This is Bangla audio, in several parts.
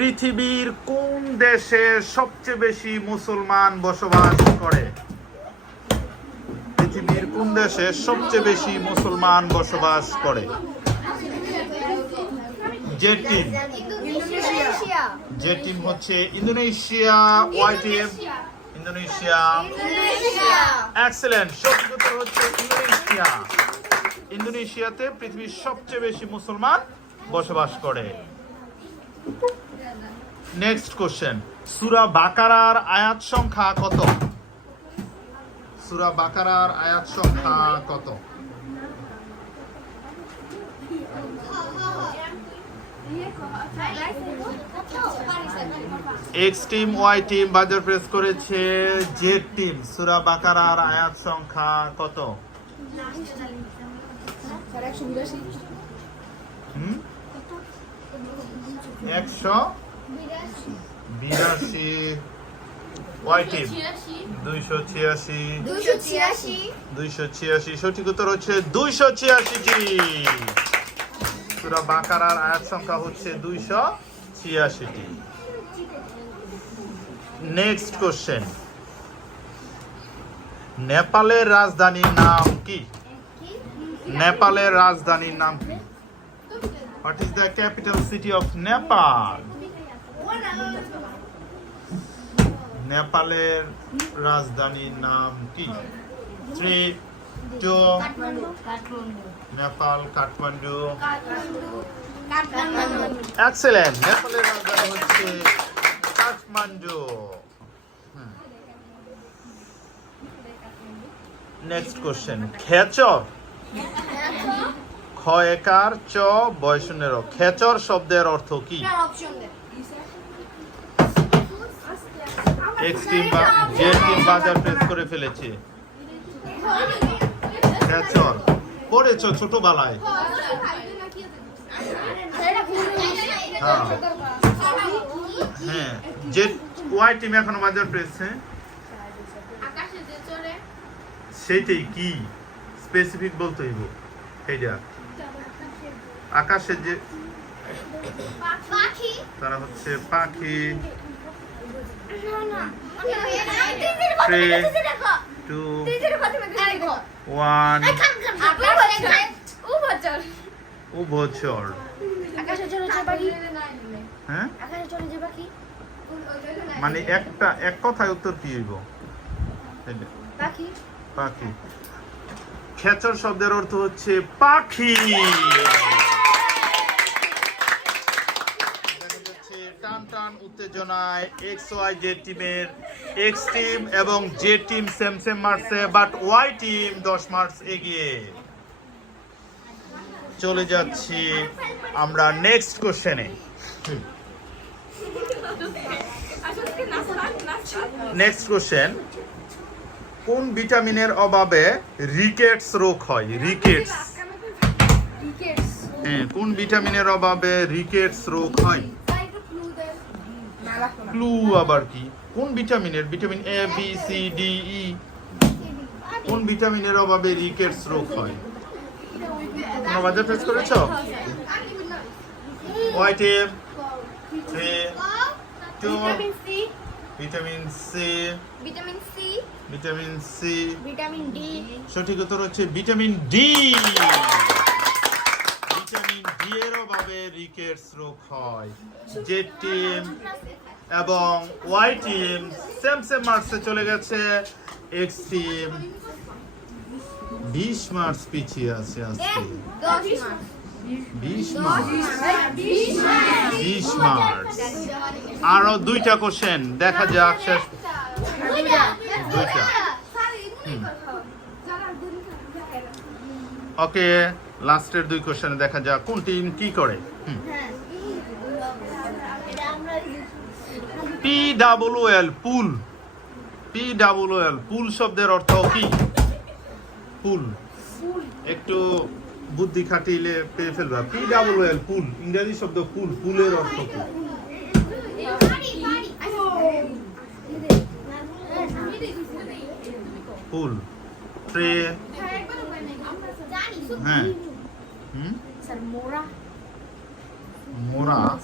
পৃথিবীর কোন দেশে সবচেয়ে বেশি মুসলমান বসবাস করে? পৃথিবীর কোন দেশে সবচেয়ে বেশি মুসলমান বসবাস করে? যে টিম যে টিম হচ্ছে Indonesia Y team Indonesia. Excellent সঠিক উত্তর হচ্ছে ইন্দোনেশিয়া। ইন্দোনেশিয়াতে পৃথিবীর সবচেয়ে বেশি মুসলমান বসবাস করে। নেক্সট কোশ্চেন সুরা বাকারার আয়াত সংখ্যা কত? সুরা বাকারার আয়াত সংখ্যা কত? X team Y team buzzer press করেছে জেড টিম সুরা বাকারার আয়াত সংখ্যা কত? হুম? একশো বিরাশি। Y team. দুইশো ছিয়াশি। ছিয়াশি। দুইশো ছিয়াশি। সঠিক উত্তর হচ্ছে দুইশো ছিয়াশিটি সুরা বাকারার আয়াত সংখ্যা হচ্ছে দুইশো ছিয়াশিটি নেক্সট কোশ্চেন নেপালের রাজধানীর নাম কি? নেপালের রাজধানীর নাম কি? What is the capital city of Nepal নেপালের রাজধানীর নাম কি? Three two Nepal Kathmandu excellent নেপালের রাজধানী হচ্ছে কাঠমান্ডু নেক্সট কোশ্চেন খেচর খ একার চ বয়সনের খেচর শব্দের অর্থ কি? বাজার প্রেস করে ফেলেছে। খেচর পড়েছ ছোটবেলায়। হ্যাঁ। হ্যাঁ। যে ওয়াই টিম এখনও বাজার প্রেস হ্যাঁ চড়ে। সেইটাই কি? স্পেসিফিক বলতে হইব। এইটা। আকাশে যে তারা হচ্ছে পাখি Three, টু ওয়ান উভচর হ্যাঁ মানে একটা এক কথায় উত্তর কি হইব পাখি খেচর শব্দের অর্থ হচ্ছে পাখি দেখা যাচ্ছে টান টান উত্তেজনায় এক্স ওয়াই জে টিমের এক্স টিম এবং জে টিম সেম সেম মারছে বাট ওয়াই টিম দশ মার্চ এগিয়ে। চলে যাচ্ছি আমরা নেক্সট কোশ্চেনে নেক্সট কোশ্চেন কোন ভিটামিনের অভাবে রিকেটস রোগ হয়? রিকেটস হ্যাঁ কোন ভিটামিনের অভাবে রিকেটস রোগ হয়? ক্লু আবার কি? কোন ভিটামিনের? Vitamin A B C D E কোন ভিটামিনের অভাবে রিকেটস রোগ হয়? কোনো বাজার ফেস করেছ? White three two vitamin C vitamin C vitamin C vitamin D সঠিক উত্তর হচ্ছে ভিটামিন ডি এর অভাবে রিকেটস রোগ হয়। যে টিম এবং ওয়াই টিম সেম সেম মার্কসে চলে গেছে। এক্স টিম বিশ মার্কস পিছিয়ে আছে আজকে। বিশ মার্কস আরও দুইটা কোশ্চেন, দেখা যাক, শেষ। দুইটা। ওকে। লাস্টের দুই কোশ্চেনে দেখা যাক কোন টিম কি করে। P double L pull P double L pull শব্দের অর্থ কি? পুল একটু বুদ্ধি খাটিলে পেয়ে ফেলবা। পি ডাবল এল পুল ইংরেজি শব্দ পুল পুলের অর্থ কি? পুল ট্রে হ্যাঁ। আমরা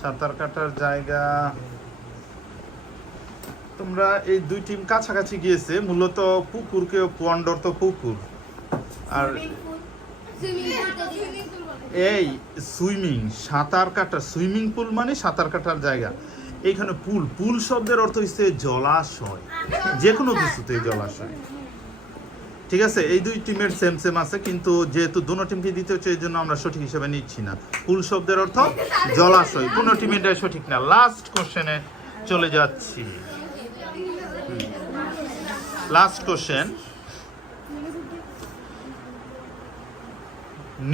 সাঁতার কাটার জায়গা। তোমরা এই দুই টিম কাছাকাছি গিয়েছে মূলত পুকুরকে পন্ডর তো পুকুর। আর এই সুইমিং সাঁতার কাটা সুইমিং পুল মানে সাঁতার কাটার জায়গা। এইখানে পুল। পুল শব্দের অর্থ হচ্ছে জলাশয়। যে কোনো কিছুতে জলাশয়। ঠিক আছে? এই দুই টিমের সেম সেম আছে, কিন্তু যেহেতু দুটো টিমকে দিতে হচ্ছে, এই জন্য আমরা সঠিক হিসাবে নিচ্ছি না। পুল শব্দের অর্থ জলাশয়। কোনো টিম টিমের সঠিক না। লাস্ট কোশ্চেনে চলে যাচ্ছি। লাস্ট কোশ্চেন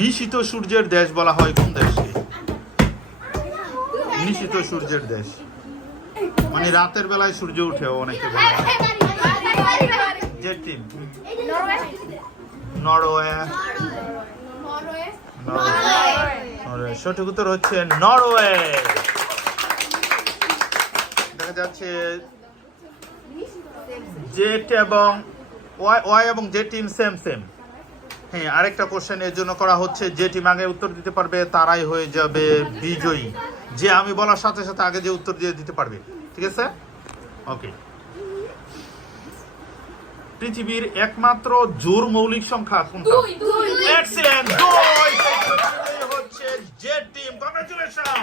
নিশিত সূর্যের দেশ বলা হয় কোন দেশকে? নিশিত সূর্যের দেশ। মানে রাতের বেলায় সূর্য উঠে অনেকে টিম। সঠিক উত্তর হচ্ছে নরওয়ে। দেখা যাচ্ছে জেট এবং ওয়াই ওয়াই এবং জে টিম সেম সেম। হ্যাঁ আরেকটা কোশ্চেন এর জন্য করা হচ্ছে, যে টিম আগে উত্তর দিতে পারবে, তারাই হয়ে যাবে বিজয়ী। যে আমি বলার সাথে সাথে আগে যে উত্তর দিয়ে দিতে পারবে। ঠিক আছে? ওকে পৃথিবীর একমাত্র জোর মৌলিক সংখ্যা কোনটা? এক্সিলেন্ট দুই হচ্ছে জেড টিম। কংগ্রেচুলেশন